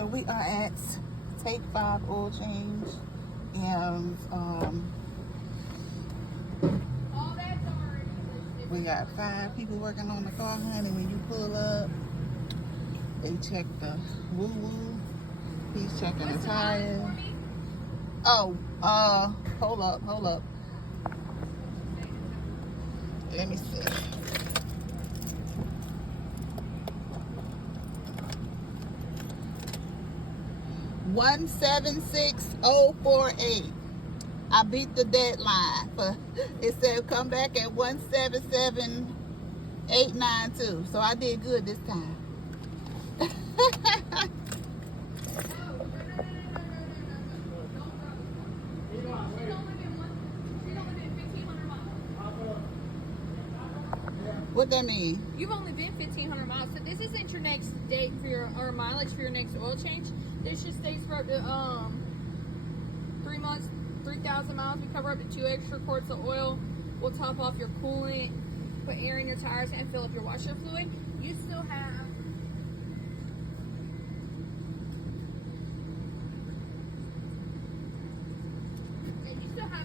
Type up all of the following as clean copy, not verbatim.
So we are at Take 5 Oil Change, and we got 5 people working on the car, honey. When you pull up, they check the woo-woo. He's checking the tires. Oh, hold up. Let me see. $176,048. I beat the deadline. It said come back at 177,892. So I did good this time. What that mean? You've only been 1,500 miles, so this isn't your next date for your or mileage for your next oil change. This just stays for up to 3 months, 3,000 miles. We cover up to 2 extra quarts of oil. We'll top off your coolant, put air in your tires, and fill up your washer fluid. You still have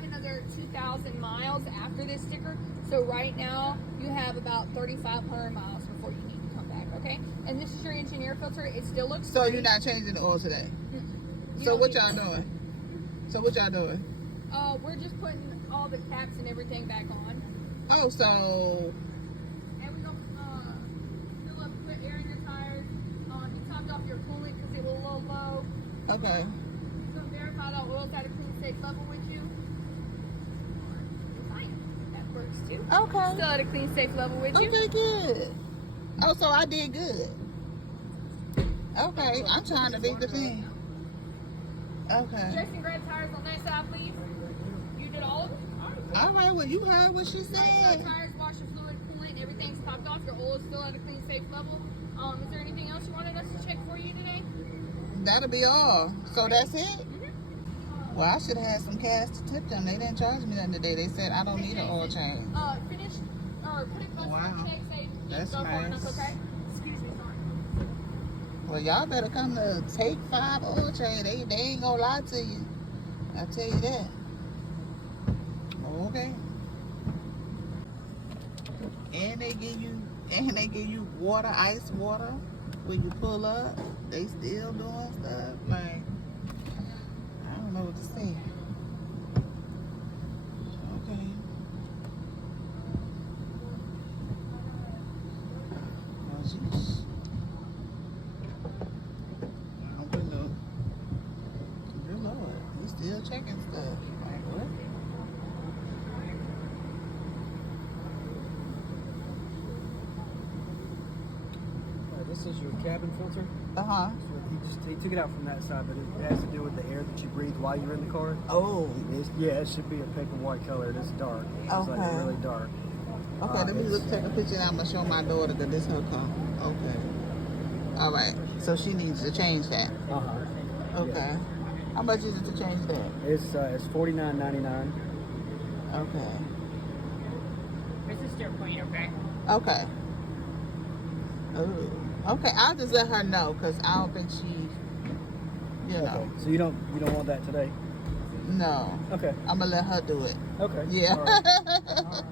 another 2,000 miles after this sticker. So right now you have about 3,500 miles before you need to come back. Okay, and this is your engine air filter. It still looks so great. You're not changing the oil today? So what y'all doing? We're just putting all the caps and everything back on. Oh, so and we're gonna fill up, put air in your tires. You topped off your coolant because it was a little low. okay. He's gonna verify that oil's at a clean, safe level with you. That works too. Okay. Still at a clean, safe level with you. Okay, good. Oh, so I did good. Okay, I'm trying to beat the thing. Okay. Jason, grab tires on that side, please. You did all of them? All right, well, you heard what she Right, so said. tires, washer fluid, coolant, everything's topped off. Your oil is still at a clean, safe level. Is there anything else you wanted us to check for you today? That'll be all. So that's it? Well, I should have had some cash to tip them. They didn't charge me nothing today. They said I don't need an oil change. Finish, or put it close Wow. to the check, say, That's go for it, nice. that's okay? Excuse me, sorry. Well, y'all better come to Take 5 Oil Change. They ain't gonna lie to you. I'll tell you that. Okay. And they give you water, ice water when you pull up. They still doing stuff. Like, I don't know what to say. Okay. Oh, jeez. Open up. Good Lord. He's still checking stuff. Like, what? This is your cabin filter. Uh-huh. So he took it out from that side, but it has to do with the air that you breathe while you're in the car. Oh. Yeah, it should be a pink and white color. It's dark. It's like Okay. really dark. Okay, let me take a picture and I'm gonna show my daughter that this her car. Okay. All right. So she needs to change that. Uh-huh. Okay. Yeah. How much is it to change that? It's $49.99. Okay. This is your point, okay? Okay. Ooh. Okay, I'll just let her know because I don't think she, you know. Okay. So you don't want that today? No. Okay. I'm gonna let her do it. Okay. Yeah. All right. All right.